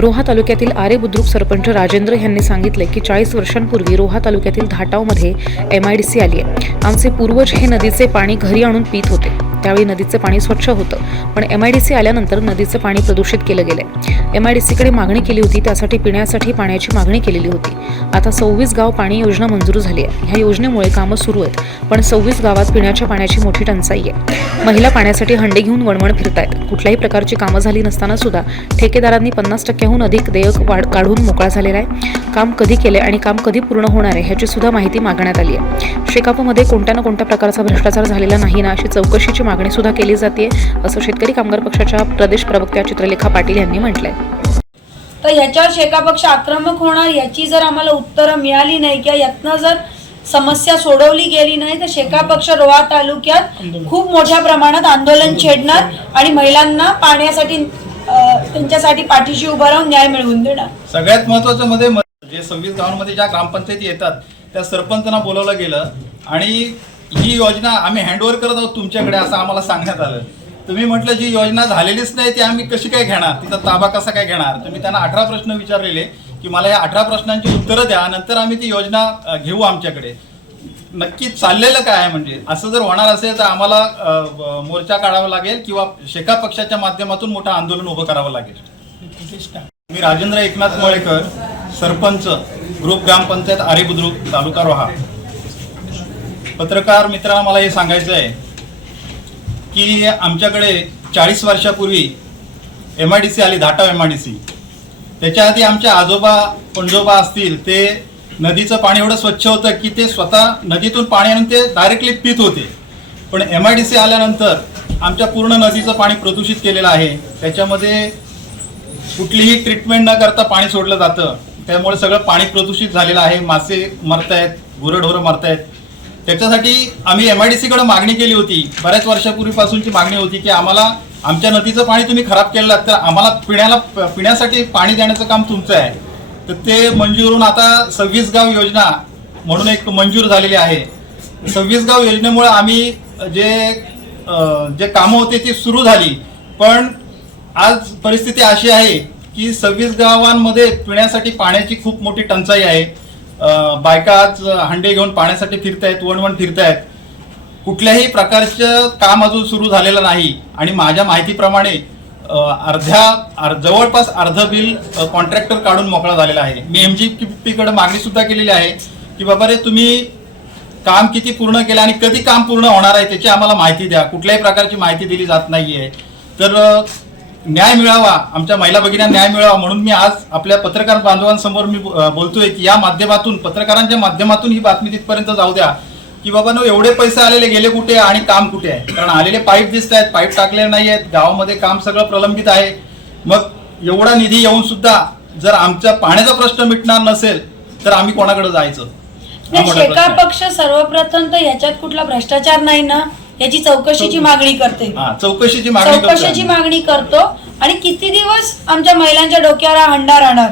रोहा तालुक्यातील आरे बुद्रुक सरपंच राजेंद्र यांनी सांगितले की 40 वर्षांपूर्वी रोहा तालुक्यातील धाटावमध्ये MIDC आली आहे। आमचे पूर्वज हे नदीचे पाणी घरी आणून पित होते। त्यावेळी नदीचे पाणी स्वच्छ होतं, पण MIDC आल्यानंतर नदीचं पाणी प्रदूषित केलं गेलंय। MIDCकडे मागणी केली होती, त्यासाठी पिण्यासाठी पाण्याची मागणी केलेली होती। आता 26 गाव पाणी योजना मंजूर झाली आहे। ह्या योजनेमुळे कामं सुरू आहेत, पण 26 गावात पिण्याच्या पाण्याची मोठी टंचाई आहे। महिला पाण्यासाठी हंडे घेऊन वणवण फिरतायत। कुठल्याही प्रकारची कामं झाली नसताना सुद्धा ठेकेदारांनी 50%हून अधिक देयक काढून मोकळा झालेला आहे। काम कधी केले आणि काम कधी पूर्ण होणार आहे ह्याची सुद्धा माहिती मागण्यात आली आहे। शेकापमध्ये कोणत्या ना कोणत्या प्रकारचा भ्रष्टाचार झालेला नाही ना अशी चौकशीची मागणी सुद्धा केली जाते, असं शेतकरी कामगार पक्षाच्या प्रदेश प्रवक्त्या चित्रलेखा पाटील यांनी म्हटलंय। तर याच्यावर शेका पक्ष आक्रमक होणार याची जर आम्हाला उत्तरं मिळाली नाही किंवा यातनं जर समस्या सोडवली गेली नाही तर शेका पक्ष रोहा तालुक्यात खूप मोठ्या प्रमाणात आंदोलन छेडणार आणि महिलांना पाण्यासाठी त्यांच्यासाठी पाठीशी उभं राहून न्याय मिळवून देणार। सगळ्यात महत्त्वाचं मध्ये जे 26 गावांमध्ये ज्या ग्रामपंचायती येतात त्या सरपंचांना बोलावलं गेलं आणि ही योजना आम्ही हँडओव्हर करत आहोत तुमच्याकडे असं आम्हाला सांगण्यात आलं। तुम्ही म्हटलं जी योजना झालेलीच नाही ती आम्ही कशी काय घेणार, तिचा ताबा कसा काय घेणार। तुम्ही त्यांना 18 प्रश्न विचारलेले की मला या 18 प्रश्नांची उत्तरं द्या, नंतर आम्ही ती योजना घेऊ आमच्याकडे। नक्की चाललेलं काय आहे, म्हणजे असं जर होणार असेल तर आम्हाला मोर्चा काढावा लागेल किंवा शेका पक्षाच्या माध्यमातून मोठं आंदोलन उभं करावं लागेल। मी राजेंद्र एकनाथ मळेकर, सरपंच ग्रुप ग्रामपंचायत आरे बुद्रुक, तालुका रोहा। पत्रकार मित्रांना मला हे सांगायचं आहे की आमच्याकडे 40 वर्षापूर्वी MIDC आली, धाटाव MIDC। त्याच्या आधी आमच्या आजोबा पणजोबा असतील ते नदीचं पाणी एवढं स्वच्छ होतं की ते स्वतः नदीतून पाणी आणून ते डायरेक्टली पित होते। पण MIDC आल्यानंतर आमच्या पूर्ण नदीचं पाणी प्रदूषित केलेलं आहे। त्याच्यामध्ये कुठलीही ट्रीटमेंट न करता पाणी सोडलं जातं, त्यामुळे सगळं पाणी प्रदूषित झालेलं आहे। मासे मरतायत, गुरंढोरं मरतायत। त्याच्यासाठी आम्ही MIDCकडे मागणी केली होती, बऱ्याच वर्षापूर्वीपासूनची मागणी होती की आम्हाला आमच्या नदीचं पाणी तुम्ही खराब केलं तर आम्हाला पिण्यासाठी पाणी देण्याचं काम तुमचं आहे। तर ते मंजूर होऊन आता 26 गाव योजना म्हणून एक मंजूर झालेली आहे। 26 गाव योजनेमुळे आम्ही जे कामं होते ती सुरू झाली, पण आज परिस्थिती अशी आहे की 26 गावांमध्ये पिण्यासाठी पाण्याची खूप मोठी टंचाई आहे। बायका आज हंडे घेऊन पाण्यासाठी फिरतायत, वणवण फिरतायत। कुठल्याही प्रकारचं काम अजून सुरू झालेलं नाही आणि माझ्या माहितीप्रमाणे जवळपास अर्ध बिल कॉन्ट्रॅक्टर काढून मोकळा झालेला आहे। मी MGP कडे मागणी सुद्धा केलेली आहे की बाबा रे तुम्ही काम किती पूर्ण केलं आणि कधी काम पूर्ण होणार आहे त्याची आम्हाला माहिती द्या। कुठल्याही प्रकारची माहिती दिली जात नाहीये। तर न्याय मिळावा, आमच्या महिला भगिनींना न्याय मिळावा म्हणून मी आज आपल्या पत्रकार बांधवांसमोर मी बोलतोय की या माध्यमातून, पत्रकारांच्या माध्यमातून ही बातमी तिथपर्यंत जाऊ द्या की बाबा एवढे पैसे आलेले गेले कुठे आणि काम कुठे आहे। कारण आलेले पाईप दिसत आहेत, पाईप टाकलेले नाही आहेत, गावामध्ये काम सगळं प्रलंबित आहे। मग एवढा निधी येऊन सुद्धा जर आमचा पाण्याचा प्रश्न मिटणार नसेल तर आम्ही कोणाकडे जायचं। शेका पक्ष सर्वप्रथम तर याच्यात कुठला भ्रष्टाचार नाही ना याची चौकशीची मागणी करते। चौकशीची मागणी करतो आणि किती दिवस आमच्या महिलांच्या डोक्यावर हंडा राहणार।